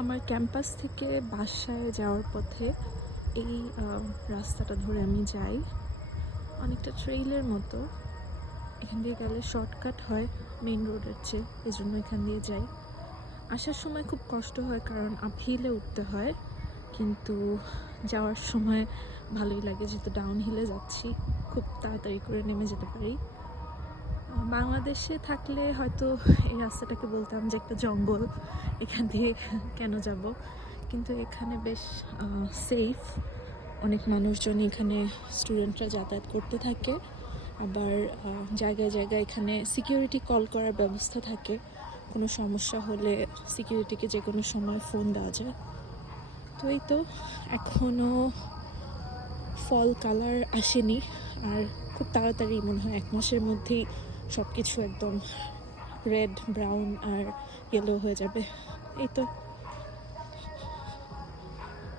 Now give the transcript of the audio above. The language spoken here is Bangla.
আমার ক্যাম্পাস থেকে বাসায় যাওয়ার পথে এই রাস্তাটা ধরে আমি যাই। অনেকটা ট্রেইলের মতো। এখান দিয়ে গেলে শর্টকাট হয় মেইন রোডের চেয়ে, এজন্য এখান দিয়ে যাই। আসার সময় খুব কষ্ট হয় কারণ আপহিলে উঠতে হয়, কিন্তু যাওয়ার সময় ভালোই লাগে যেহেতু ডাউন হিলে যাচ্ছি, খুব তাড়াতাড়ি করে নেমে যেতে পারি। বাংলাদেশে থাকলে হয়তো এই রাস্তাটাকে বলতাম যে একটা জঙ্গল, এখান দিয়ে কেন যাব, কিন্তু এখানে বেশ সেফ। অনেক মানুষজন এখানে স্টুডেন্টরা যাতায়াত করতে থাকে, আবার জায়গায় জায়গায় এখানে সিকিউরিটি কল করার ব্যবস্থা থাকে। কোনো সমস্যা হলে সিকিউরিটিকে যে কোনো সময় ফোন দেওয়া যায়। তো এই তো এখনও ফল কালার আসেনি, আর খুব তাড়াতাড়ি মনে হয় 1 মাসের মধ্যেই সব কিছু একদম রেড, ব্রাউন আর ইয়েলো হয়ে যাবে। এই তো।